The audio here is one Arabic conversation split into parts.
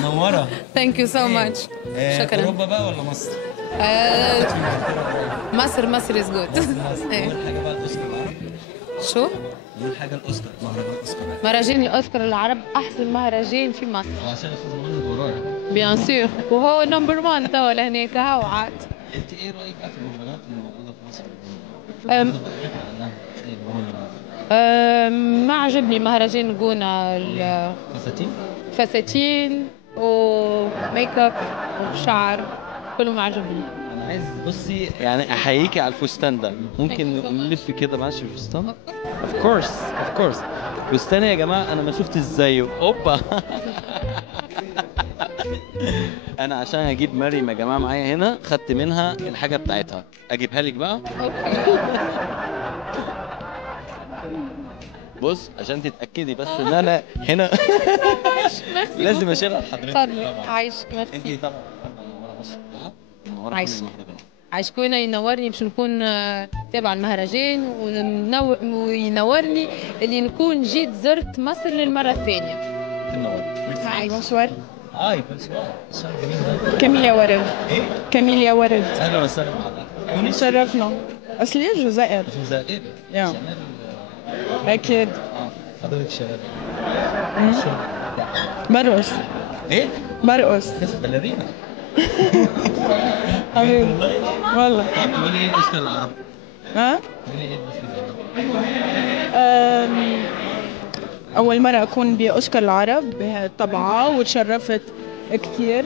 منوره. ثانك يو سو ماتش. شكرا. اوروبا بقى ولا مصر؟ مصر از جود. اول حاجه بقى الاوسكار العرب. شو؟ اول حاجه الاوسكار، مهرجان الاوسكار. مهرجان الاوسكار العرب احسن مهرجان في مصر. وعشان يفوز مهند ورايا. بيان سور، وهو نمبر 1 توا لهناك هاو عاد. انت ايه رايك بقى في المهرجانات اللي موجوده في مصر؟ ما عجبني مهرجان جونة فساتين؟ فساتين وميك اب وشعر، كله ما عجبني. انا عايز بصي يعني احييكي على الفستان ده، ممكن نلف كده معلش الفستان؟ اوف كورس فستان يا جماعه انا ما شفتش زيه. اوبا. انا عشان اجيب مريم يا جماعه معايا هنا خدت منها الحاجه بتاعتها، اجيبها لك بقى. بص عشان تتاكدي بس ان انا هنا لازم اشيلها لحضرتك. عايشك ميرسي. انت طبعا منوره عايش. المهرجان. عايشكونا ينورني باش نكون تابع المهرجان، وينورني اللي نكون جيت زرت مصر للمرة الثانية. تنور. هاي بونسوار. هاي بونسوار. الشهر الجميل ده. كاميليا ورد. ايه؟ كاميليا ورد. اهلا وسهلا بحضرتك. شرفنا. اصلي الجزائر. الجزائر. يا. شمال. اكيد. حضرتك شمال. برقص. ايه؟ برقص. بس باليرينا. حبيبي. والله. قولي ايه الاوسكار العرب؟ ها؟ قولي ايه الاوسكار العرب؟ أول مرة أكون بأوسكار العرب بهالطبعة وتشرفت كتير.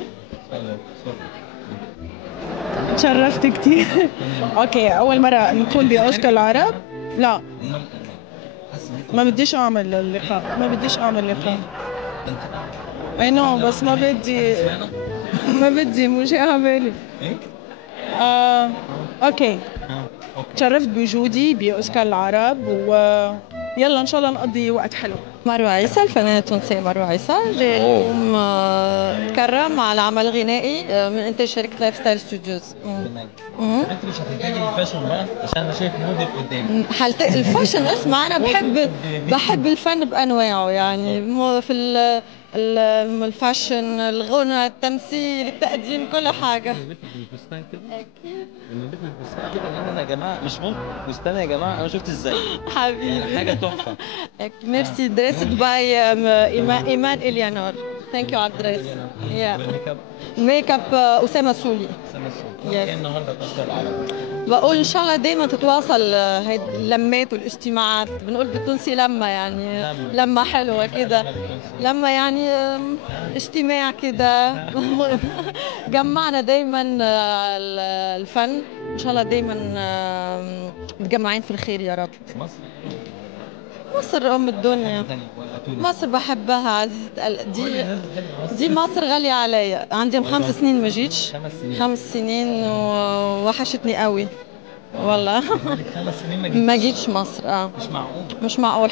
تشرفت كتير. أوكي، أول مرة نكون بأوسكار العرب. لا ما بديش أعمل اللقاء، ما بديش أعمل لقاء. أي نو بس ما بدي. ما بدي مو جاي على بالي. أوكي. تشرفت بوجودي بأوسكار العرب ويلا إن شاء الله نقضي وقت حلو. مروة عيسى، الفنانة التونسية مروة عيسى، جاي اليوم تكرم على عمل غنائي من إنتاج شركة لايف ستايل ستوديوز. انت مش هتحتاجي الفاشن بقى عشان انا شايف موديل قدامي. الفاشن اسمع أنا بحب الفن بأنواعه، يعني في الفاشن، الغنى، التمثيل، التقديم، كل حاجة. بالفستان كده؟ أكيد. بالفستان كده لأن أنا يا جماعة مش ممكن فستان يا جماعة أنا شفت إزاي. حبيبي. يعني حاجة تحفة. ميرسي. درست باي إيمان إليانور. ثانك يو على الدرس. ميك اب أسامة سولي. أسامة سولي. إيه النهاردة الأوسكار العرب؟ بقول إن شاء الله دايما تتواصل هاي اللمات والاجتماعات، بنقول بالتونسي لما يعني لما حلوة كده، لما يعني اجتماع كده. جمعنا دايما الفن، إن شاء الله دايما متجمعين في الخير يا رب. مصر أم الدنيا. مصر بحبها عزيزتي. دي مصر غالية عليا. عندي 5 سنين ما جيتش. 5 سنين ووحشتني قوي والله. 5 سنين ما جيتش مصر. مش معقول. مش معقول.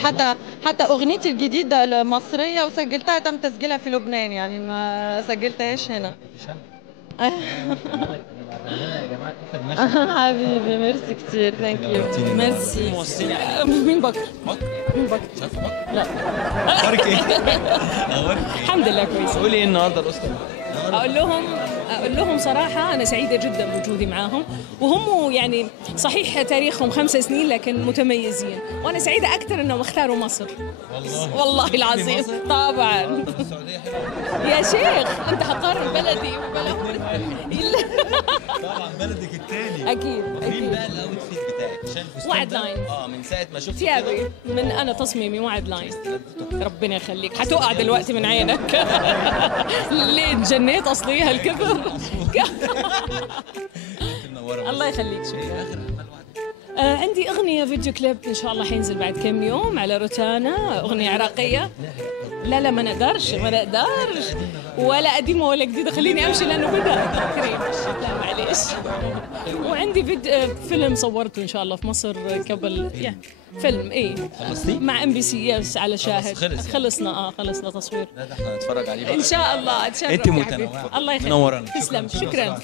حتى أغنيتي الجديدة المصرية وسجلتها تم تسجيلها في لبنان، يعني ما سجلتهاش هنا. حبيبي ميرسي كتير. ثانك يو. ميرسي. مين بكر؟ مين بكر؟ لا. أخبارك إيه؟ الحمد لله كويس. قولي إيه النهاردة الأوسكار؟ أقول لهم صراحة أنا سعيدة جدا بوجودي معاهم، وهم يعني صحيح تاريخهم 5 سنين لكن متميزين، وأنا سعيدة أكثر إنهم اختاروا مصر. والله العظيم. طبعا. السعودية حلوة. يا شيخ أنت هتقارن بلدي طبعا بلدك الثاني. أكيد. مين بقى الأوتفيت بتاعك؟ عشان الفستان وعد لاين. من ساعة ما شفت ثيابي من أنا تصميمي وعد لاين. ربنا يخليك، هتقع دلوقتي من عينك. ليه تجنيت أصلي هالكبر؟ الله يخليك. شكرا. عندي أغنية فيديو كليب إن شاء الله حينزل بعد كم يوم على روتانا، أغنية عراقية. لا ما نقدرش ولا قديمة ولا جديدة، خليني أمشي لأنه بدأ كريم. لا معليش. وعندي فيلم صورته إن شاء الله في مصر قبل فيلم خلصتي؟ مع MBC على شاهد. خلصنا تصوير. لا ده احنا نتفرج عليه بقى. إن شاء الله. انت متنوعة. الله يخليك. منورة. تسلم. شكرا.